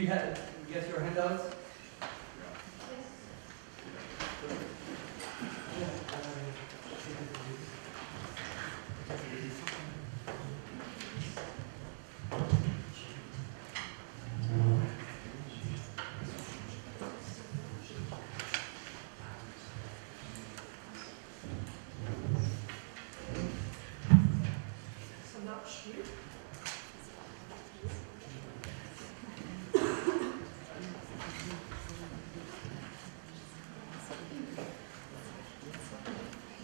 you get your handouts?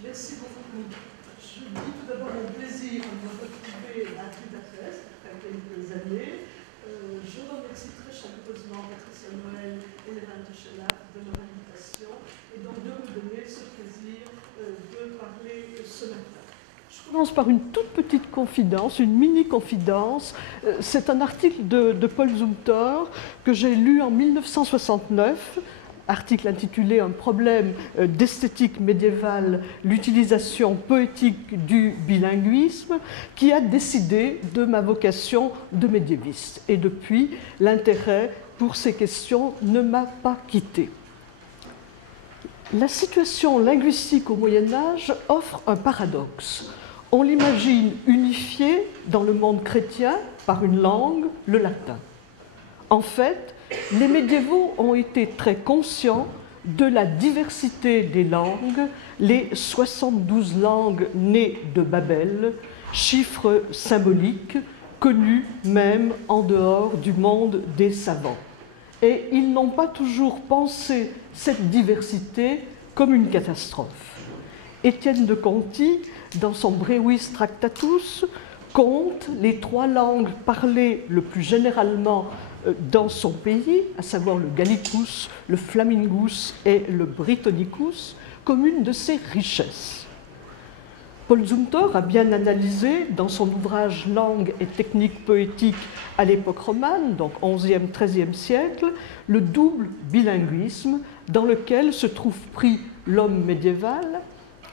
Merci beaucoup. Je dis tout d'abord mon plaisir de me retrouver à Budapest après quelques années. Je remercie très chaleureusement Patricia Noël et Lévin Teschelach de leur invitation et donc de me donner ce plaisir de parler ce matin. Je commence par une toute petite confidence, une mini-confidence. C'est un article de Paul Zumthor que j'ai lu en 1969. Article intitulé « Un problème d'esthétique médiévale, l'utilisation poétique du bilinguisme » qui a décidé de ma vocation de médiéviste. Et depuis, l'intérêt pour ces questions ne m'a pas quitté. La situation linguistique au Moyen-Âge offre un paradoxe. On l'imagine unifiée dans le monde chrétien par une langue, le latin. En fait, les médiévaux ont été très conscients de la diversité des langues, les 72 langues nées de Babel, chiffre symbolique connu même en dehors du monde des savants. Et ils n'ont pas toujours pensé cette diversité comme une catastrophe. Étienne de Conti, dans son Brevis Tractatus, compte les 3 langues parlées le plus généralement dans son pays, à savoir le Gallicus, le Flamingus et le Britannicus, comme une de ses richesses. Paul Zumthor a bien analysé dans son ouvrage Langue et technique poétique à l'époque romane, donc 11e, 13e siècle, le double bilinguisme dans lequel se trouve pris l'homme médiéval,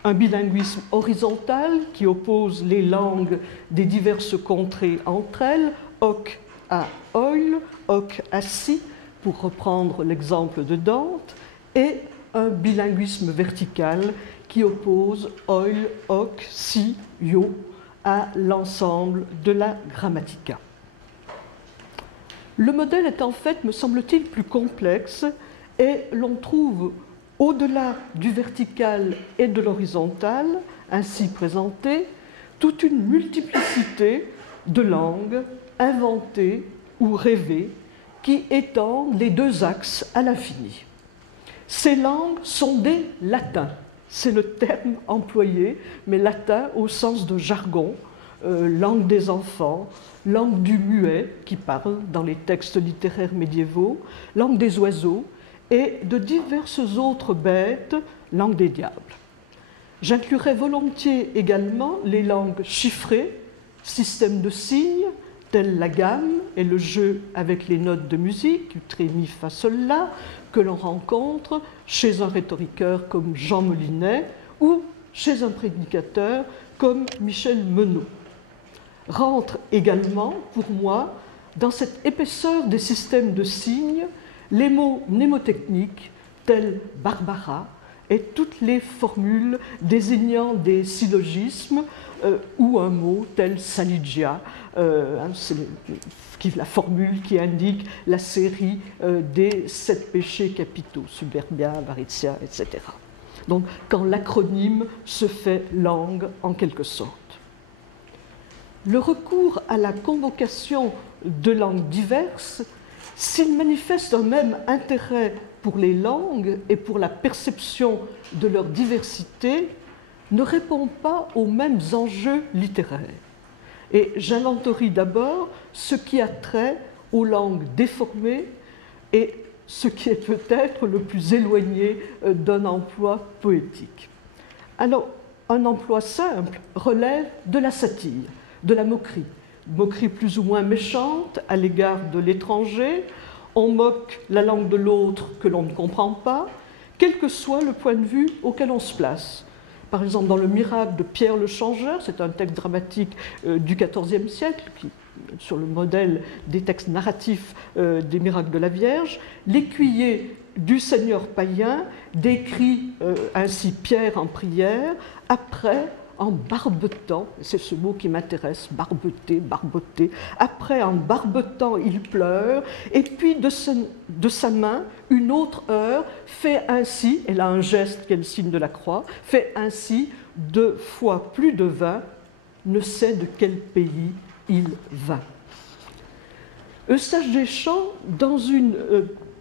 un bilinguisme horizontal qui oppose les langues des diverses contrées entre elles, hoc à oil, hoc à si, pour reprendre l'exemple de Dante, et un bilinguisme vertical qui oppose oil, hoc, si, yo à l'ensemble de la grammatica. Le modèle est en fait, me semble-t-il, plus complexe et l'on trouve au-delà du vertical et de l'horizontal, ainsi présenté, toute une multiplicité de langues inventées ou rêvées qui étendent les 2 axes à l'infini. Ces langues sont des latins, c'est le terme employé, mais latin au sens de jargon, langue des enfants, langue du muet qui parle dans les textes littéraires médiévaux, langue des oiseaux et de diverses autres bêtes, langue des diables. J'inclurai volontiers également les langues chiffrées, systèmes de signes, tels la gamme et le jeu avec les notes de musique, ré, mi, fa, sol, la, que l'on rencontre chez un rhétoriqueur comme Jean Molinet ou chez un prédicateur comme Michel Menot. Rentrent également, pour moi, dans cette épaisseur des systèmes de signes, les mots mnémotechniques tels Barbara et toutes les formules désignant des syllogismes ou un mot tel Saligia, c'est la formule qui indique la série des 7 péchés capitaux, Suburbia, Avaritia, etc. Donc, quand l'acronyme se fait langue en quelque sorte. Le recours à la convocation de langues diverses, s'il manifeste un même intérêt pour les langues et pour la perception de leur diversité, ne répond pas aux mêmes enjeux littéraires. Et j'inventorie d'abord ce qui a trait aux langues déformées et ce qui est peut-être le plus éloigné d'un emploi poétique. Alors, un emploi simple relève de la satire, de la moquerie plus ou moins méchante à l'égard de l'étranger. On moque la langue de l'autre que l'on ne comprend pas, quel que soit le point de vue auquel on se place. par exemple dans Le Miracle de Pierre le Changeur, c'est un texte dramatique du XIVe siècle, sur le modèle des textes narratifs des miracles de la Vierge. L'écuyer du Seigneur païen décrit ainsi Pierre en prière, après, en barbetant, c'est ce mot qui m'intéresse, barbeter, barboter, après en barbetant il pleure, et puis de sa main, une autre heure fait ainsi, elle a un geste qui est le signe de la croix, fait ainsi 2 fois plus de vin, ne sait de quel pays il vint. Eustache Deschamps, dans une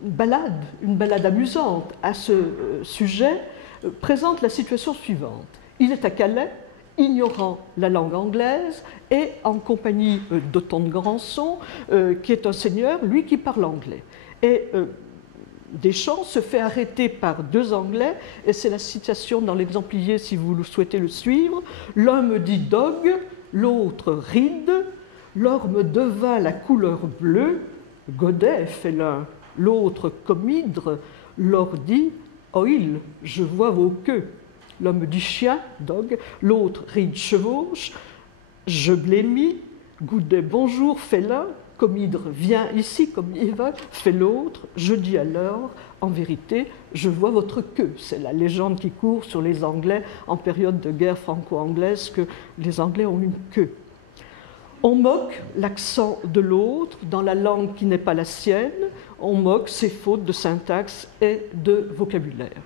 balade amusante à ce sujet, présente la situation suivante. Il est à Calais, ignorant la langue anglaise, et en compagnie d'Othon de Granson, qui est un seigneur, lui qui parle anglais. Et Deschamps se fait arrêter par 2 Anglais, et c'est la citation dans l'exemplier si vous souhaitez le suivre. L'un me dit dog, l'autre ride, l'or me devint la couleur bleue, godet fait l'un, l'autre comme hydre, l'or dit oil, je vois vos queues. L'un me dit chien, dog, l'autre ride chevauche, je blémis, godet bonjour fait l'un, comme hydre viens ici, comme Eva fait l'autre, je dis alors, en vérité, je vois votre queue. C'est la légende qui court sur les Anglais en période de guerre franco-anglaise, que les Anglais ont une queue. On moque l'accent de l'autre dans la langue qui n'est pas la sienne, on moque ses fautes de syntaxe et de vocabulaire.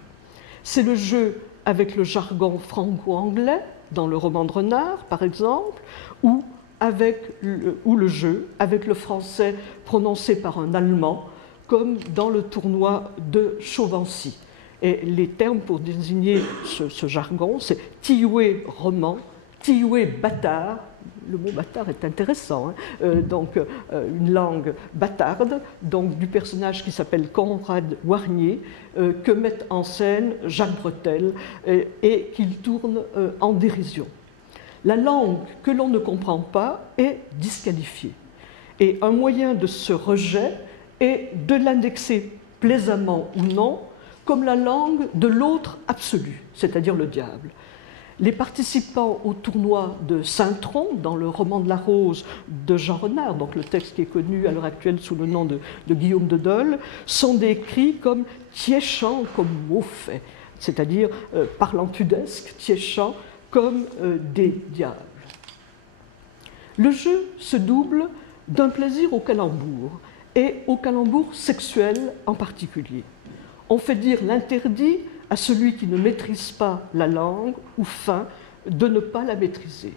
C'est le jeu avec le jargon franco-anglais, dans le roman de Renard, par exemple, ou le jeu avec le français prononcé par un Allemand, comme dans le tournoi de Chauvency. Et les termes pour désigner ce jargon, c'est tioué roman, tioué bâtard. Le mot bâtard est intéressant, hein. Une langue bâtarde, donc du personnage qui s'appelle Conrad Warnier, que met en scène Jacques Bretel et qu'il tourne en dérision. La langue que l'on ne comprend pas est disqualifiée. Et un moyen de ce rejet est de l'indexer plaisamment ou non comme la langue de l'autre absolu, c'est-à-dire le diable. Les participants au tournoi de Saint-Tron, dans le roman de la Rose de Jean Renard, donc le texte qui est connu à l'heure actuelle sous le nom de Guillaume de Dole, sont décrits comme tiéchants comme mots faits, c'est-à-dire parlant tudesque, tiéchants comme des diables. Le jeu se double d'un plaisir au calembour, et au calembour sexuel en particulier. On fait dire l'interdit à celui qui ne maîtrise pas la langue ou feint de ne pas la maîtriser.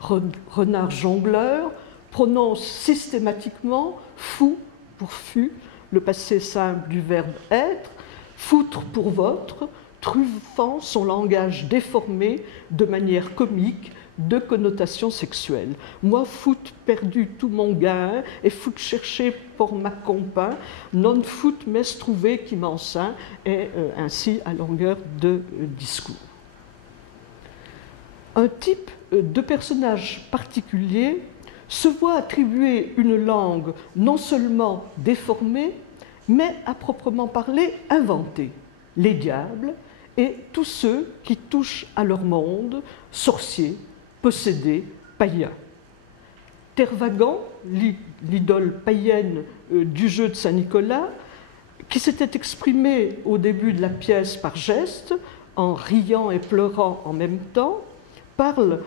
Renard jongleur prononce systématiquement fou pour fut, le passé simple du verbe être, foutre pour votre, truffant son langage déformé de manière comique, de connotation sexuelle. Moi, fout perdu tout mon gain, et fout chercher pour ma compagne, non fout m'est trouvé qui m'enceint, et ainsi à longueur de discours. Un type de personnage particulier se voit attribuer une langue non seulement déformée, mais à proprement parler inventée. Les diables et tous ceux qui touchent à leur monde, sorciers, possédés, païens. Tervagan, l'idole païenne du jeu de Saint-Nicolas, qui s'était exprimée au début de la pièce par geste, en riant et pleurant en même temps, parle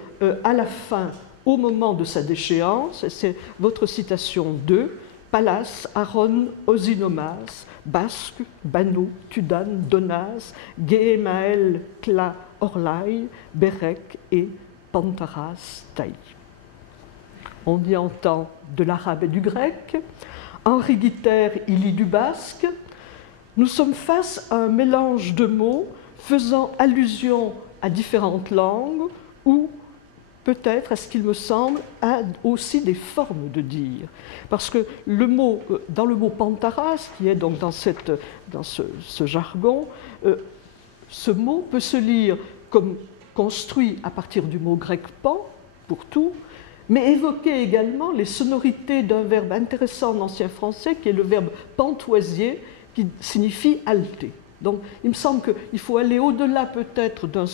à la fin, au moment de sa déchéance, et c'est votre citation 2, Pallas, Aron, Osinomas, Basque, Bano, Tudan, Donas, Gémaël, Cla, Orlaï, Berek et Pantaras, Taï. On y entend de l'arabe et du grec. Henri Guiter y lit du basque. Nous sommes face à un mélange de mots faisant allusion à différentes langues ou peut-être, à ce qu'il me semble, a aussi des formes de dire. Parce que dans le mot pantaras, qui est donc dans ce jargon, ce mot peut se lire comme construit à partir du mot grec pan, pour tout, mais évoquer également les sonorités d'un verbe intéressant en ancien français, qui est le verbe pantoisier, qui signifie halter. Donc il me semble qu'il faut aller au-delà peut-être d'un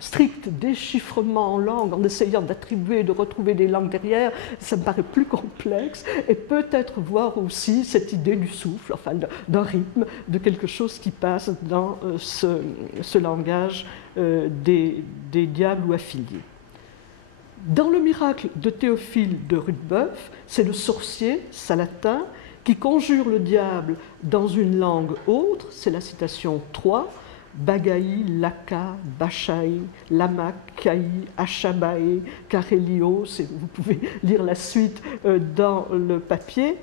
strict déchiffrement en langue, en essayant d'attribuer, de retrouver des langues derrière, ça me paraît plus complexe, et peut-être voir aussi cette idée du souffle, enfin d'un rythme, de quelque chose qui passe dans ce langage des diables ou affiliés. Dans le miracle de Théophile de Rudebeuf, c'est le sorcier, Salatin, qui conjure le diable dans une langue autre, c'est la citation 3, Bagaï, Laka, Bachaï, Lamak, Kaï, Achabae, Karelios, vous pouvez lire la suite dans le papier.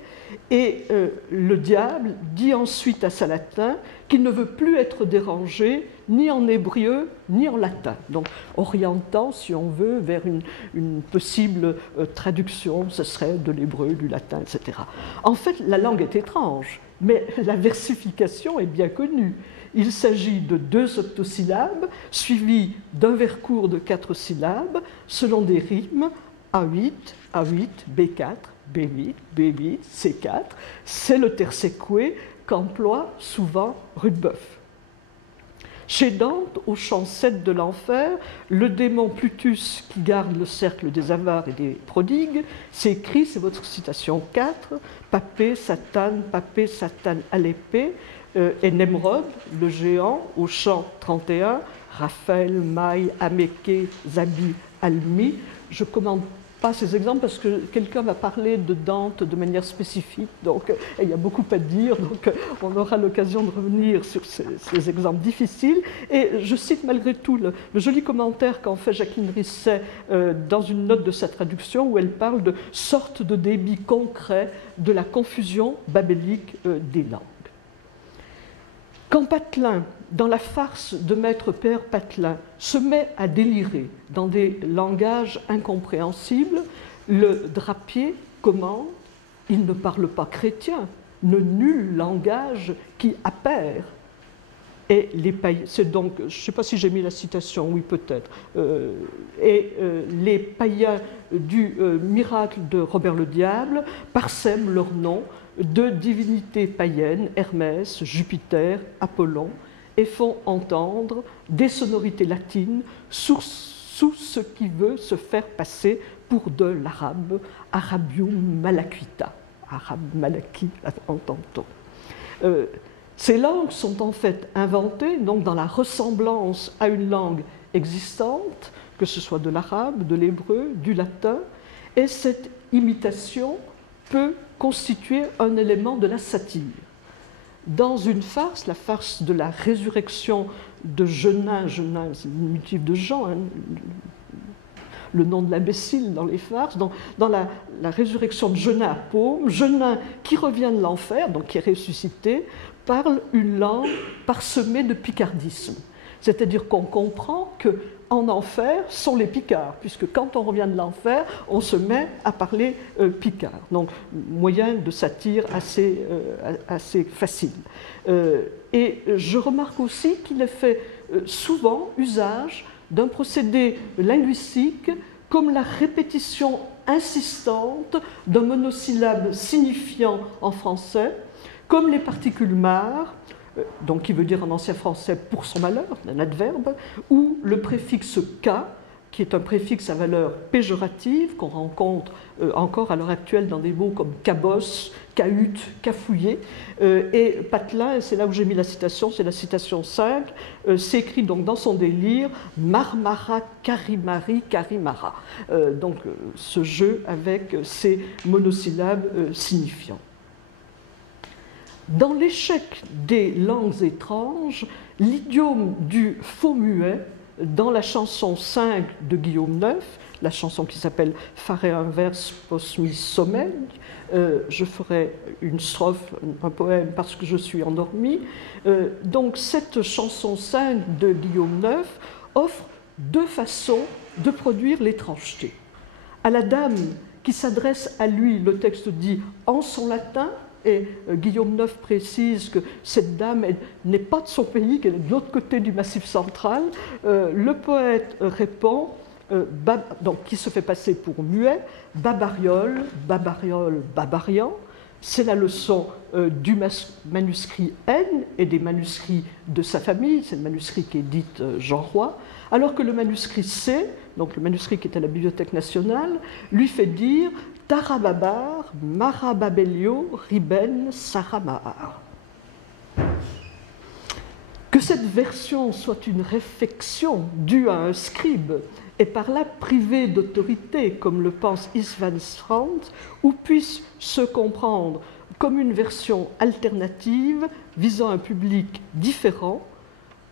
Et le diable dit ensuite à Salatin qu'il ne veut plus être dérangé ni en hébreu ni en latin, donc orientant, si on veut, vers une possible traduction, ce serait de l'hébreu, du latin, etc. En fait, la langue est étrange, mais la versification est bien connue. Il s'agit de 2 octosyllabes suivis d'un vers court de 4 syllabes selon des rythmes A8, A8, B4, B8, B8, C4. C'est le tersequé qu'emploie souvent Rudebeuf. Chez Dante, au chant 7 de l'enfer, le démon Plutus qui garde le cercle des avares et des prodigues, c'est écrit, c'est votre citation 4, Papé, Satan, à l'épée, et Nemrod, le géant, au chant 31, Raphaël, Maï, Améké, Zabi, Almi. Je ne commande pas ces exemples parce que quelqu'un va parler de Dante de manière spécifique, donc il y a beaucoup à dire, donc on aura l'occasion de revenir sur ces exemples difficiles. Et je cite malgré tout le joli commentaire qu'en fait Jacqueline Risset dans une note de sa traduction où elle parle de sorte de débit concret de la confusion babélique des langues. Quand Patelin, dans la farce de maître Père Patelin, se met à délirer dans des langages incompréhensibles, le drapier commande « Il ne parle pas chrétien, ne nul langage qui appert ». Et les païens, c'est donc, je ne sais pas si j'ai mis la citation, oui peut-être, les païens du miracle de Robert le Diable parsèment leurs noms de divinités païennes, Hermès, Jupiter, Apollon, et font entendre des sonorités latines sous ce qui veut se faire passer pour de l'arabe, Arabium malaquita, arabe malaki, entend-on. Ces langues sont en fait inventées donc dans la ressemblance à une langue existante, que ce soit de l'arabe, de l'hébreu, du latin, et cette imitation peut constituer un élément de la satire. Dans une farce, la farce de la résurrection de Genin, c'est le diminutif de Jean, hein, le nom de l'imbécile dans les farces, dans la résurrection de Genin à Paume, Genin qui revient de l'enfer, donc qui est ressuscité, parle une langue parsemée de picardisme. C'est-à-dire qu'on comprend qu'en enfer sont les Picards, puisque quand on revient de l'enfer, on se met à parler picard. Donc, moyen de satire assez facile. Et je remarque aussi qu'il est fait souvent usage d'un procédé linguistique comme la répétition insistante d'un monosyllabe signifiant en français, comme les particules mar, donc qui veut dire en ancien français pour son malheur, un adverbe, ou le préfixe « ka », qui est un préfixe à valeur péjorative qu'on rencontre encore à l'heure actuelle dans des mots comme cabosse, cahut, cafouiller. Et Patelin, et c'est là où j'ai mis la citation, c'est la citation 5, s'écrit donc dans son délire Marmara, Karimari, Karimara. Donc ce jeu avec ces monosyllabes signifiants. Dans l'échec des langues étranges, l'idiome du faux muet, dans la chanson 5 de Guillaume IX, la chanson qui s'appelle Fare un vers posmi sommeil, je ferai une strophe, un poème parce que je suis endormi. Donc cette chanson 5 de Guillaume IX offre 2 façons de produire l'étrangeté. À la dame qui s'adresse à lui, le texte dit en son latin, et Guillaume IX précise que cette dame n'est pas de son pays, qu'elle est de l'autre côté du Massif central. Le poète répond, donc, qui se fait passer pour muet, babariole, babariole, babarian, c'est la leçon du manuscrit N et des manuscrits de sa famille, c'est le manuscrit qui édite Jean Roy, alors que le manuscrit C, donc le manuscrit qui est à la Bibliothèque nationale, lui fait dire Tarababar, Marababelio, Riben, Saramahar. Que cette version soit une réflexion due à un scribe et par là privée d'autorité, comme le pense István Franz, ou puisse se comprendre comme une version alternative visant un public différent,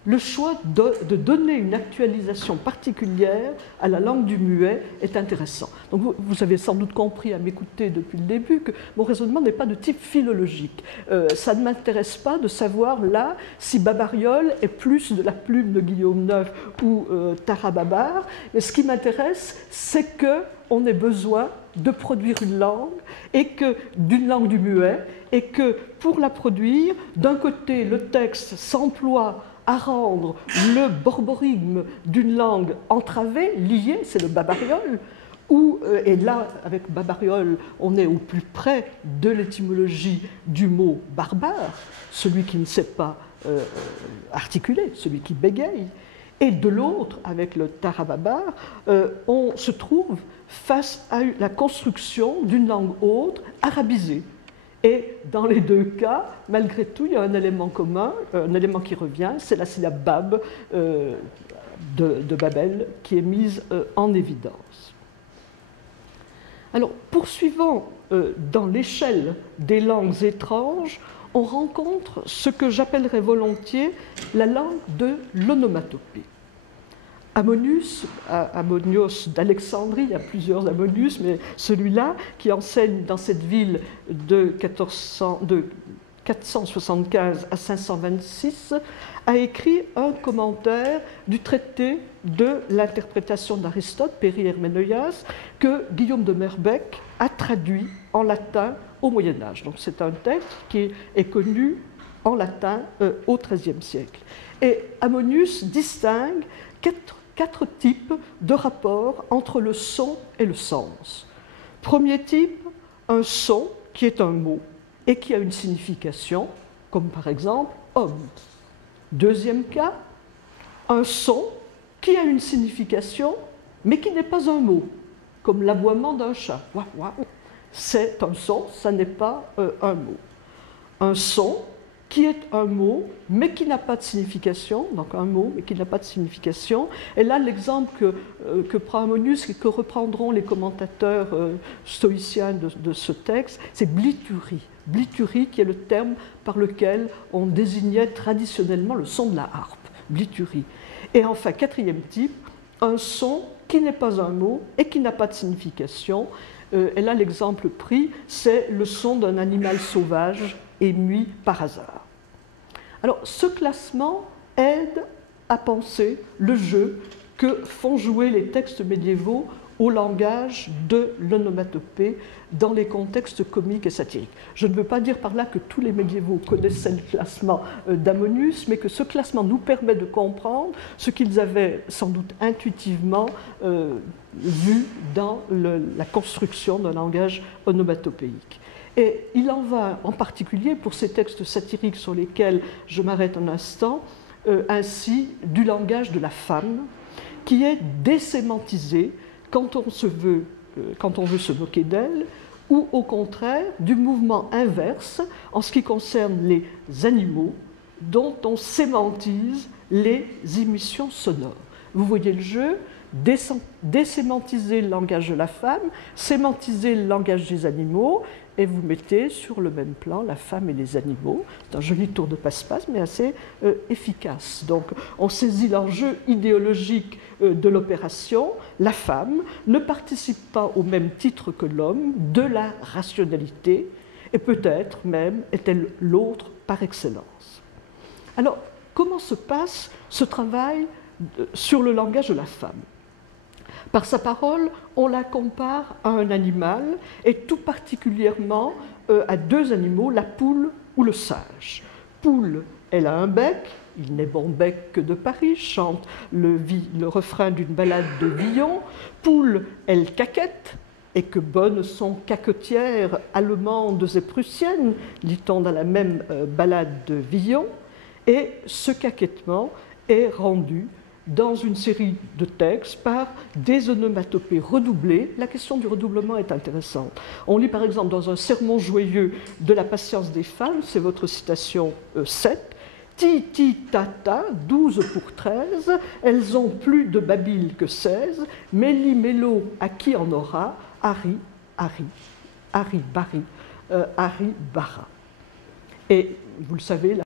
le choix de donner une actualisation particulière à la langue du muet est intéressant. Donc vous avez sans doute compris à m'écouter depuis le début que mon raisonnement n'est pas de type philologique. Ça ne m'intéresse pas de savoir là si Babariol est plus de la plume de Guillaume IX ou Tarababar, mais ce qui m'intéresse, c'est qu'on ait besoin de produire une langue, et que d'une langue du muet, et que pour la produire, d'un côté, le texte s'emploie à rendre le borborigme d'une langue entravée, liée, c'est le babariol, et là, avec babariol, on est au plus près de l'étymologie du mot barbare, celui qui ne sait pas articuler, celui qui bégaye, et de l'autre, avec le tarababar, on se trouve face à la construction d'une langue autre, arabisée. Et dans les deux cas, malgré tout, il y a un élément commun, un élément qui revient, c'est la syllabe bab de Babel qui est mise en évidence. Alors, poursuivant dans l'échelle des langues étranges, on rencontre ce que j'appellerais volontiers la langue de l'onomatopée. Ammonius d'Alexandrie, il y a plusieurs Ammonius, mais celui-là qui enseigne dans cette ville de 475 à 526 a écrit un commentaire du traité de l'interprétation d'Aristote, Péri-Herméneias, que Guillaume de Merbecque a traduit en latin au Moyen-Âge. Donc c'est un texte qui est connu en latin au XIIIe siècle. Et Ammonius distingue quatre types de rapports entre le son et le sens. Premier type, un son qui est un mot et qui a une signification, comme par exemple homme. Deuxième cas, un son qui a une signification mais qui n'est pas un mot, comme l'aboiement d'un chat. C'est un son, ça n'est pas un mot. Un son qui est un mot, mais qui n'a pas de signification, donc un mot, mais qui n'a pas de signification. Et là, l'exemple que prend Ammonius et que reprendront les commentateurs stoïciens de ce texte, c'est bliturie. Bliturie, qui est le terme par lequel on désignait traditionnellement le son de la harpe. Bliturie. Et enfin, quatrième type, un son qui n'est pas un mot et qui n'a pas de signification. Et là, l'exemple pris, c'est le son d'un animal sauvage émis par hasard. Alors, ce classement aide à penser le jeu que font jouer les textes médiévaux au langage de l'onomatopée dans les contextes comiques et satiriques. Je ne veux pas dire par là que tous les médiévaux connaissaient le classement d'Ammonius, mais que ce classement nous permet de comprendre ce qu'ils avaient sans doute intuitivement vu dans la construction d'un langage onomatopéique. Et il en va en particulier pour ces textes satiriques sur lesquels je m'arrête un instant, ainsi du langage de la femme, qui est désémantisé quand on veut se moquer d'elle, ou au contraire du mouvement inverse en ce qui concerne les animaux, dont on sémantise les émissions sonores. Vous voyez le jeu, désémantiser le langage de la femme, sémantiser le langage des animaux, et vous mettez sur le même plan la femme et les animaux. C'est un joli tour de passe-passe, mais assez efficace. Donc, on saisit l'enjeu idéologique de l'opération. La femme ne participe pas au même titre que l'homme de la rationalité, et peut-être même est-elle l'autre par excellence. Alors, comment se passe ce travail sur le langage de la femme ? Par sa parole, on la compare à un animal, et tout particulièrement à deux animaux, la poule ou le singe. Poule, elle a un bec, il n'est bon bec que de Paris, chante le refrain d'une ballade de Villon. Poule, elle caquette, et que bonnes sont caquetières allemandes et prussiennes, dit-on dans la même ballade de Villon, et ce caquettement est rendu dans une série de textes par des onomatopées redoublées. La question du redoublement est intéressante. On lit par exemple dans un sermon joyeux de la patience des femmes, c'est votre citation 7, ti, ti, ta, ta, 12 pour 13, elles ont plus de babil que 16, méli, mélo, à qui en aura, Harry, Harry, Harry, Barry, Harry, Barra. Et vous le savez,